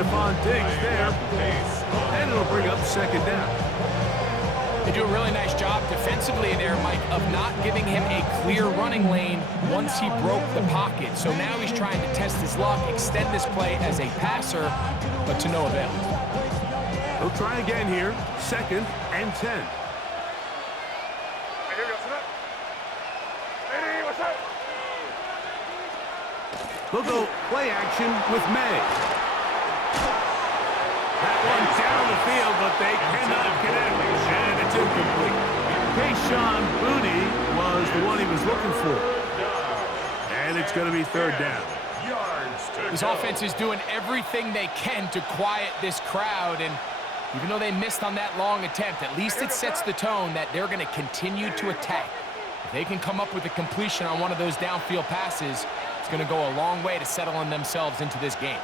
Stephon Diggs there. And it'll bring up second down. They do a really nice job defensively there, Mike, of not giving him a clear running lane once he broke the pocket. So now he's trying to test his luck, extend this play as a passer, but to no avail. He'll try again here. 2nd and 10. They'll go play action with May. That one's down the field, but they cannot connect. And it's incomplete. Kayshon Boutte was the one he was looking for. And it's going to be 3rd down. This offense is doing everything they can to quiet this crowd, and even though they missed on that long attempt, at least it sets the tone that they're going to continue to attack. If they can come up with a completion on one of those downfield passes, it's going to go a long way to settling themselves into this game.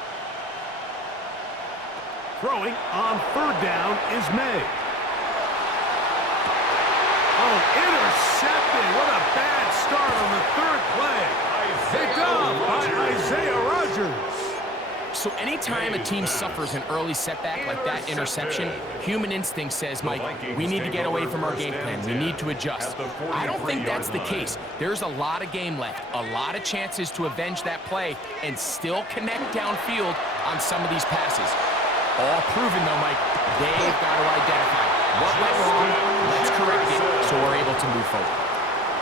Throwing on 3rd down is May. Oh, intercepted. What a bad start on the 3rd play. Picked up by Isaiah Rodgers. So anytime a team suffers an early setback like that interception, human instinct says, Mike, we need to get away from our game plan. We need to adjust. I don't think that's the case. There's a lot of game left, a lot of chances to avenge that play and still connect downfield on some of these passes. All proven, though, Mike, they've got to identify what went wrong, let's correct it, so we're able to move forward.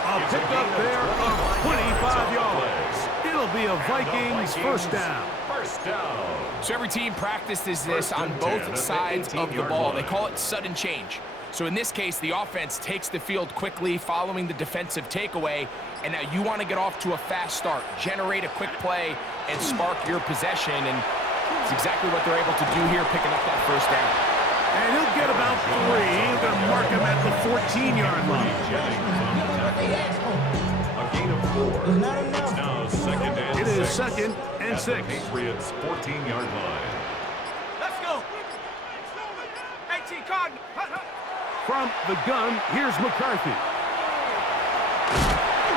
A pickup there of 25 yards. It'll be a Vikings 1st down. So every team practices this on both sides of the ball. They call it sudden change. So in this case, the offense takes the field quickly following the defensive takeaway, and now you want to get off to a fast start, generate a quick play, and spark your possession, and it's exactly what they're able to do here, picking up that 1st down. And he'll get about 3. They're going to mark him at the 14-yard line. A gain of 4. It's now 2nd and 6. It is 2nd and 6. Patriots 14-yard line. Let's go. 18 Cotton. From the gun, here's McCarthy.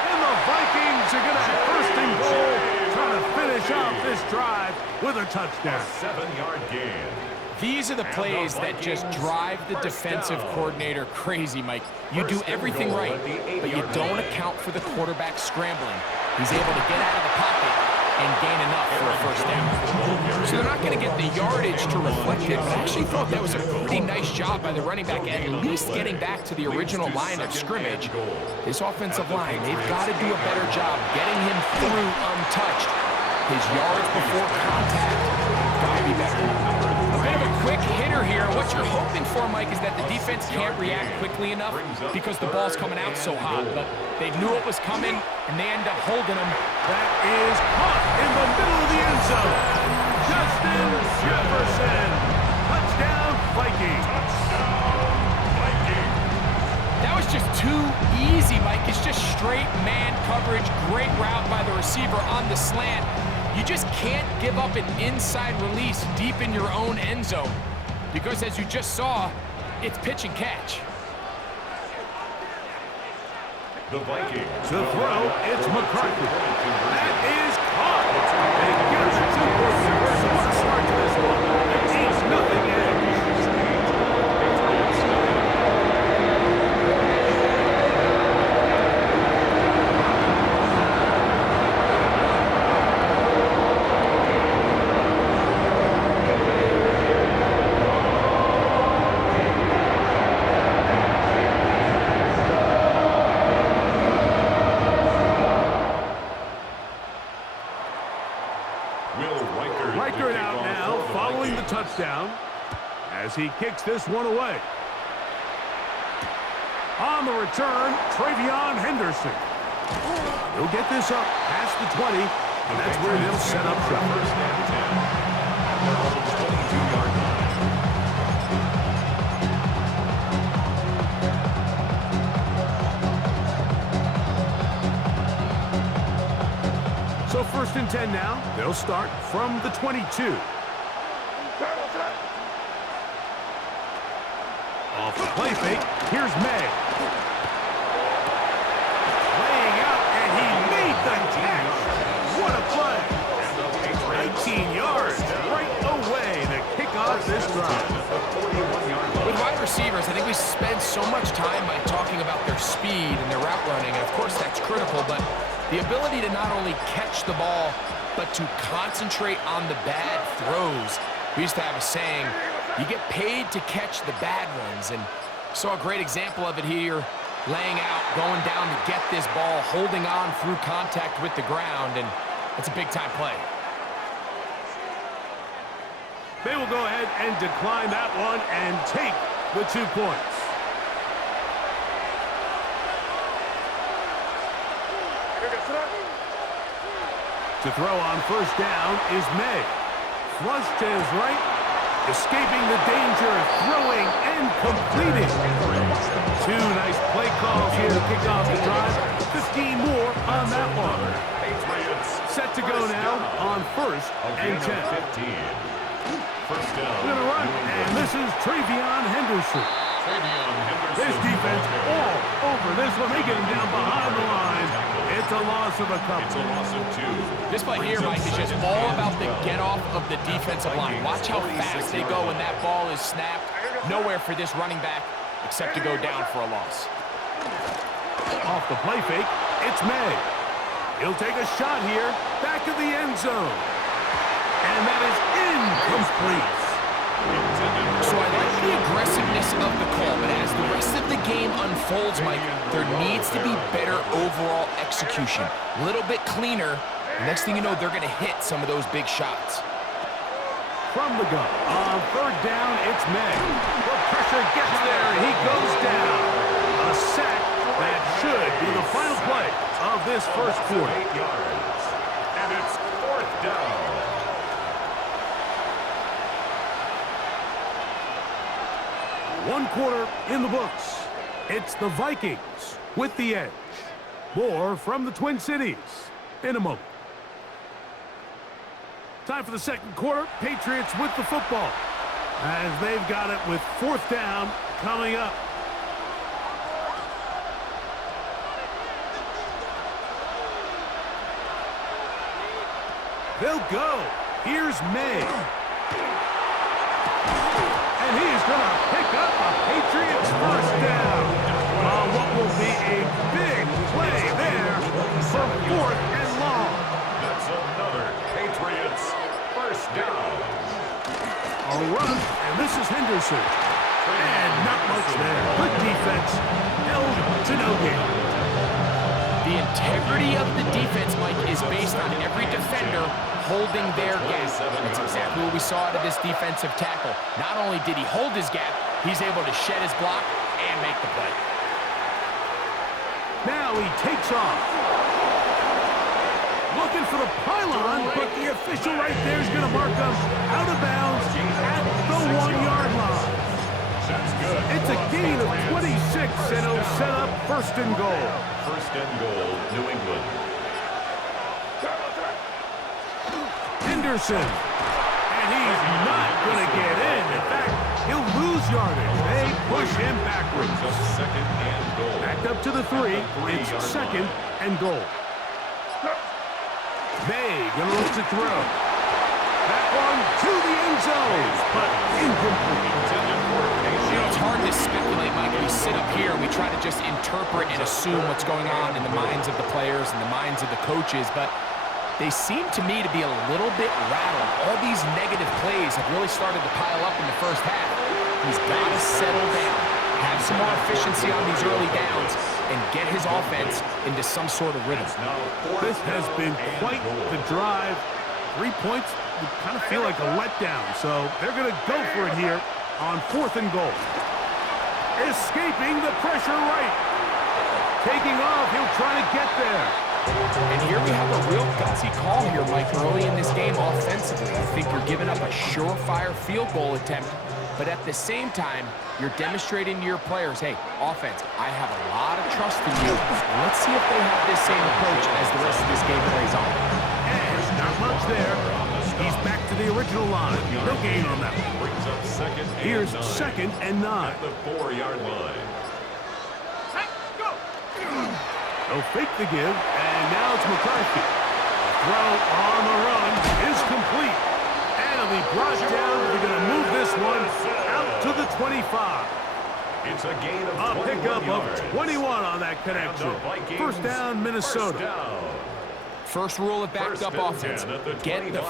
And the Vikings are going to have 1st and goal, trying to finish off this drive with a touchdown. 7-yard gain. These are the plays that just drive the defensive coordinator crazy, Mike. You do everything right, but you don't account for the quarterback scrambling. He's able to get out of the pocket and gain enough for a 1st down. So they're not going to get the yardage to reflect it, but I actually thought that was a pretty nice job by the running back, at least getting back to the original line of scrimmage. This offensive line, they've got to do a better job getting him through untouched. His yards before contact got to be better. A bit of a quick hitter here. What you're hoping for, Mike, is that the defense can't react quickly enough because the ball's coming out so hot. But they knew it was coming, and they end up holding him. That is caught in the middle of the end zone. Justin Jefferson. Touchdown, Vikings. That was just too easy, Mike. It's just straight man coverage. Great route by the receiver on the slant. You just can't give up an inside release deep in your own end zone because, as you just saw, it's pitch and catch. The Vikings. To throw, it's McCarthy. That is caught. They get the 2-point conversion. What a start to this one. It's 8-0 edge. Reichert out now following the touchdown as he kicks this one away. On the return, Travion Henderson. He'll get this up past the 20, and that's where they'll set up shop. 22-yard line. So 1st and 10 now. They'll start from the 22. Off the play fake, here's May. Laying out, and he made the catch. What a play. 19 yards right away. start this drive. With wide receivers, I think we spend so much time by talking about their speed and their route running, and of course that's critical, but the ability to not only catch the ball, but to concentrate on the bad throws. We used to have a saying, you get paid to catch the bad ones, and saw a great example of it here, laying out, going down to get this ball, holding on through contact with the ground, and it's a big-time play. They will go ahead and decline that one and take the 2 points. To throw on first down is May. Flush to his right, escaping the danger, throwing and completing. 2 nice play calls here to kick off the drive. 15 more on that one. Set to go now on first and 10. First down. We're going to run, and this is Travion Henderson. This defense all over this one. They get him down behind the line. It's a loss of a couple. It's a loss of 2. This play here, Mike, is just all about the get-off of the defensive line. Watch how fast they go when that ball is snapped. Nowhere for this running back except to go down for a loss. Off the play fake, it's May. He'll take a shot here, back of the end zone. And that is incomplete. So I like the aggressiveness of the call, but as the rest of the game unfolds, Mike, there needs to be better overall execution. A little bit cleaner. Next thing you know, they're going to hit some of those big shots. From the gun, on third down, it's May. The pressure gets there, and he goes down. A sack that should be the final play of this first quarter. 8 yards. And it's 4th down. One quarter in the books. It's the Vikings with the edge. More from the Twin Cities in a moment. Time for the second quarter. Patriots with the football as they've got it with 4th down coming up. They'll go. Here's May. And he's going to pick up a Patriots first down on what will be a big play there for 4th and long. That's another Patriots first down. A run, and this is Henderson. And not much there. Good defense. Held to no gain. The integrity of the defense, Mike, is based on every defender holding their gap. That's exactly what we saw out of this defensive tackle. Not only did he hold his gap, he's able to shed his block and make the play. Now he takes off. Looking for the pylon, but the official right there is going to mark him out of bounds at the 1-yard line. That's good. It's a gain of 26, and it'll set up 1st and goal. 1st and goal, New England. Henderson. And he's not going to get in. In fact, he'll lose yardage. They push him backwards. Just 2nd and goal. Backed up to the 3. It's 2nd and goal. May going to look to throw. That one to the end zone, but incomplete. You know, it's hard to speculate, Mike. We sit up here and we try to just interpret and assume what's going on in the minds of the players and the minds of the coaches, but they seem to me to be a little bit rattled. All these negative plays have really started to pile up in the first half. He's got to settle down, have some more efficiency on these early downs, and get his offense into some sort of rhythm. This has been quite the drive. 3 points would kind of feel like a letdown, so they're going to go for it here on 4th and goal. Escaping the pressure right. Taking off, he'll try to get there. And here we have a real gutsy call here, Mike, early in this game offensively. I think you're giving up a surefire field goal attempt, but at the same time, you're demonstrating to your players, hey, offense, I have a lot of trust in you. Let's see if they have this same approach as the rest of this game plays on. And not much there. He's back to the original line. No gain on that one. Brings up 2nd and 9. Here's 2nd and 9. At the 4-yard line. They'll fake the give, and now it's McCarthy. Throw on the run is complete. And it'll be brought down. They're going to move this 25. It's a gain of A 21 pickup yards. of 21 on that connection. And the Vikings, First down, Minnesota. First down. First rule of backed up offense, get the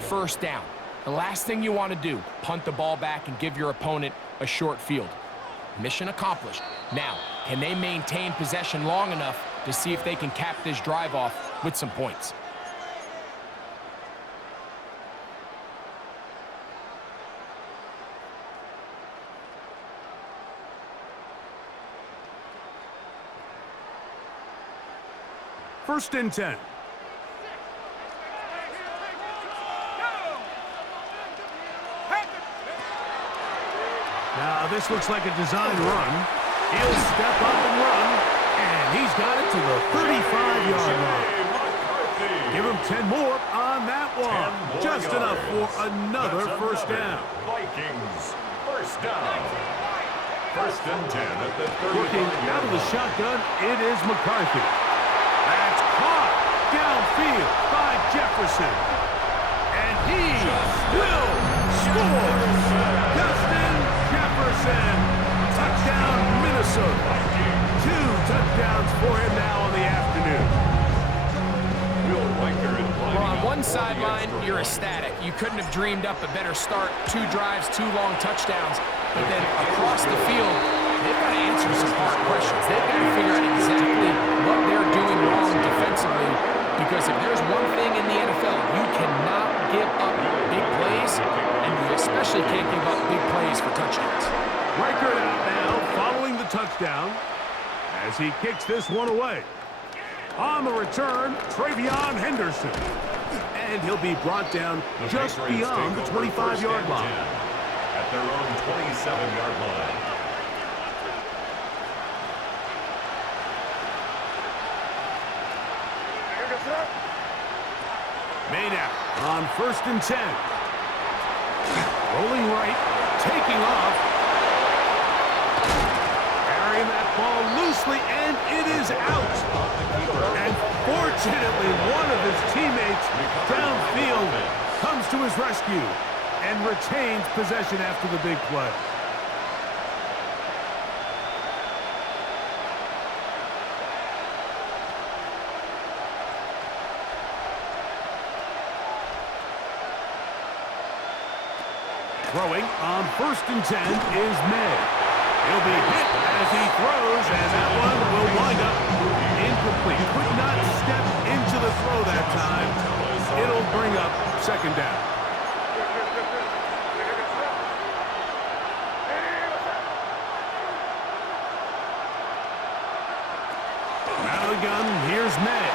first down. The last thing you want to do, punt the ball back and give your opponent a short field. Mission accomplished. Now, can they maintain possession long enough to see if they can cap this drive off with some points? First and 10. Now, this looks like a design run. He'll step up and run, and he's got it to the 35-yard line. Give him 10 more on that one. Just enough for another first down. Vikings, first down. First and 10 at the 35-yard line. Working out of the shotgun, it is McCarthy. That's caught downfield by Jefferson. And he will score. Justin Jefferson. Touchdown, Minnesota. 2 touchdowns for him now on the afternoon. Well, on one sideline, you're ecstatic. You couldn't have dreamed up a better start. 2 drives, 2 long touchdowns. But then across the field, they've got to answer some hard questions. They've got to figure out exactly what they're doing wrong defensively, because if there's one thing in the NFL, you cannot give up big plays, and you especially can't give up big plays for touchdowns. Reichert out now, following the touchdown, as he kicks this one away. On the return, Travion Henderson. And he'll be brought down just beyond the 25-yard line. At their own 27-yard line. Maynard on first and 10. Rolling right, taking off. Carrying that ball loosely, and it is out. And fortunately, one of his teammates downfield comes to his rescue and retains possession after the big play. Throwing on first and 10 is May. He'll be hit as he throws, and that one will wind up incomplete. Could not step into the throw that time. It'll bring up second down. Out of the gun, here's May.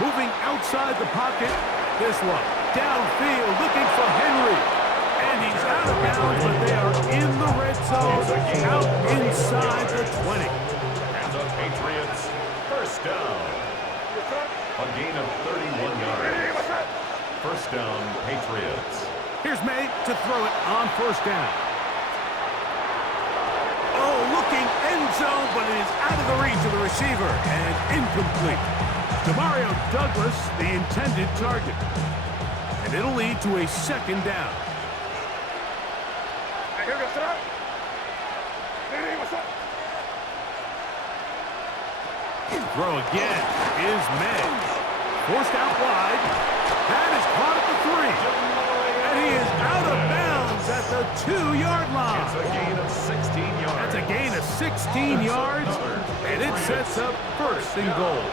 Moving outside the pocket, this one. Downfield, looking for Henry. And he's out of bounds, but they are in the red zone, out inside the 20. And the Patriots, first down. A gain of 31 yards. First down, Patriots. Here's May to throw it on first down. Oh, looking end zone, but it is out of the reach of the receiver and incomplete. Demario Douglas, the intended target. And it'll lead to a second down. Throw again is May. Forced out wide. That is caught at the 3. And he is out of bounds at the 2-yard line. It's a gain of 16 yards. That's a gain of 16 yards, and it sets up first and goal.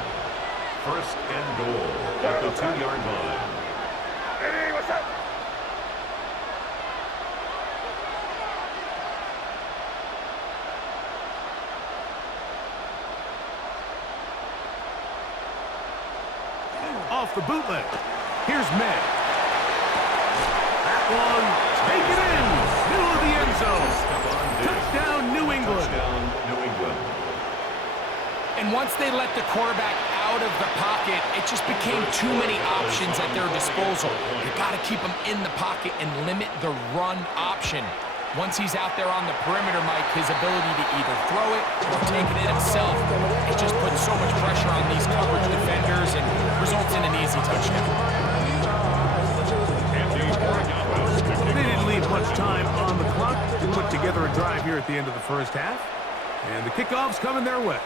First and goal at the 2-yard line. Off the bootleg. Here's May. That one, take it in. Middle of the end zone. Touchdown, New England. Touchdown, New England. And once they let the quarterback out of the pocket, it just became too many options at their disposal. You got to keep them in the pocket and limit the run option. Once he's out there on the perimeter, Mike, his ability to either throw it or take it in himself, it just puts so much pressure on these coverage defenders and results in an easy touchdown. They didn't leave much time on the clock to put together at the end of the first half. And the kickoff's coming their way.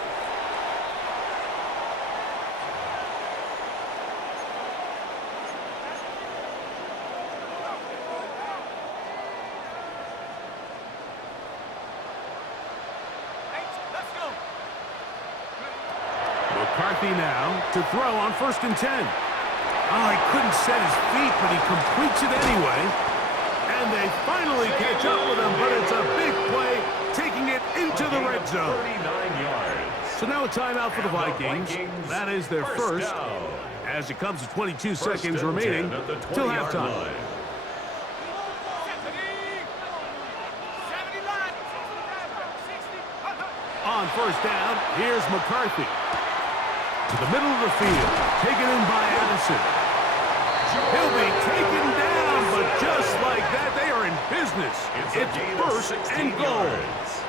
Let's go. McCarthy now to throw on 1st and 10. Oh, he couldn't set his feet, but he completes it anyway. And they finally catch up with him, but it's a big play, taking it into the red zone. 39 yards. So now a timeout for the Vikings. That is their first, down. as it comes to 22 First seconds and remaining 10 at the till 20-yard halftime. line. 70 line. 60. On 1st down, here's McCarthy. To the middle of the field, taken in by Addison. He'll be taken down, but just like that, they are in business. It's 1st and goal. Yards.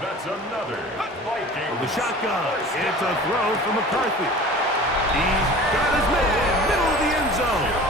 That's another Vikings. The shotgun. It's a throw for McCarthy. He's got his man, middle of the end zone.